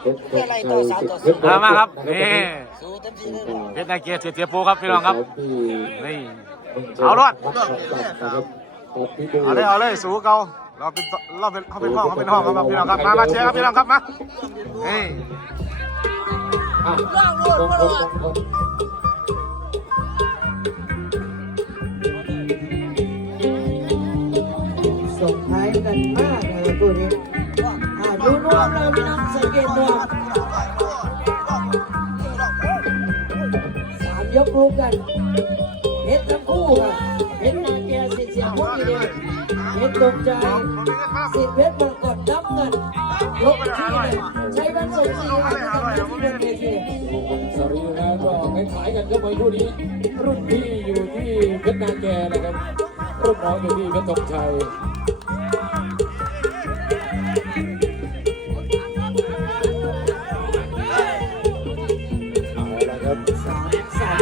เพชรชัยสิทธิ์เพชรมามาครับนี่สู้เต็มที่เลยเพชรนาเกียรติเสียเสียปูครับพี่น้องครับที่นี่เอารอดนะครับขอบพี่ดูเอาเลยเอาเลยสู้เก่าเราเป็นเราเป็นเขาเป็นห้องเขาเป็นห้องครับพี่น้องครับมามาเชียร์ครับพี่น้องครับมานี่อะลงลงลงลงส่งท้ายกันมากเลยคู่นี้ ยกรู้กันเฮ็ดทั้งคู่ครับเฮ็ดนาแกสิเสียพวกนี้เลยเฮ็ดตกใจสิเพชรมากดนับเงินยกที่หนึ่งใช้บ้านสมศรีครับทำหน้าที่บนเวทีสรีระก็คล้ายกันครับมวยคู่นี้ รุ่นพี่อยู่ที่เพชรนาแกนะครับรุ่นน้องอยู่ที่เพชรธงชัย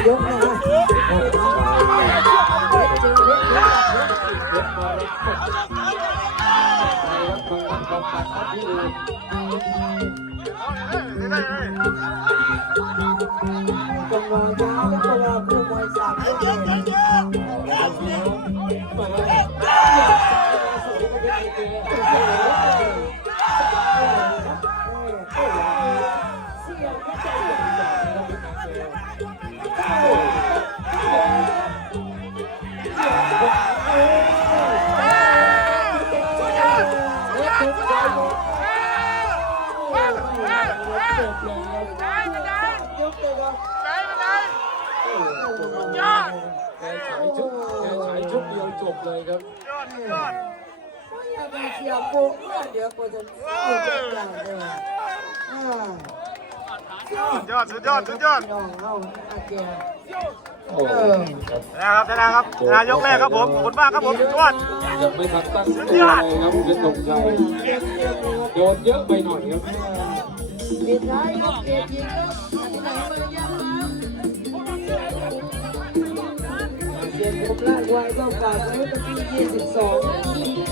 ยกนะฮะเแกฉายชุดแกฉายชุดเดียวจบเลยครับเสียโป๊ะเดี๋ยวก็จะเอาจัดการเลยอ่าสุดยอดสุดยอดสุดยอดน้องเอาอาเกียโอ้นะครับชนะครับชนะยกแรกครับผมขอบคุณมากครับผมสุดยอดยังไม่ทันตั้งตัวเลยครับเพชรงชัยโดนเยอะไปหน่อยครับ ปิดท้ายครับเกียรติยิงครับที่ไหนมายังครับเสียงผมลากไว้ก็กากไว้ตั้งที่22